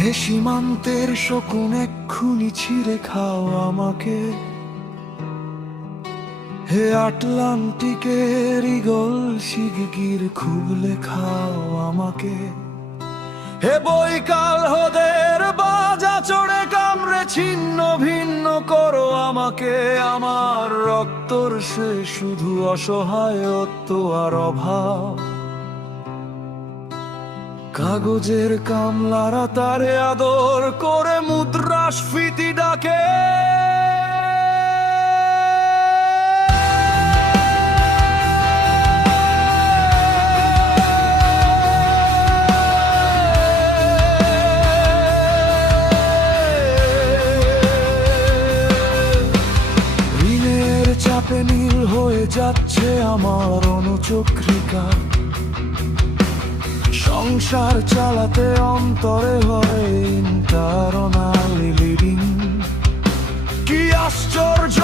হে সীমান্তের শকুন এক্ষুনি ছিঁড়ে খাও আমাকে, হে আটলান্টিকের ঈগল শিগগির খুবলে খাও আমাকে, হে বৈকাল হ্রদের বাজা চড়ে কামড়ে ছিন্ন ভিন্ন করো আমাকে। আমার রক্তর সে শুধু অসহায়ত্ব আর অভাব, কাগজের কামলারা তারে আদর করে মুদ্রাস্ফীতি ডাকে। ঋণের চাপে নীল হয়ে যাচ্ছে আমার অনুচক্রিকা, সংসার চালাতে অন্তরে হয় ইন্টারনাল ব্লিডিং। কি আশ্চর্য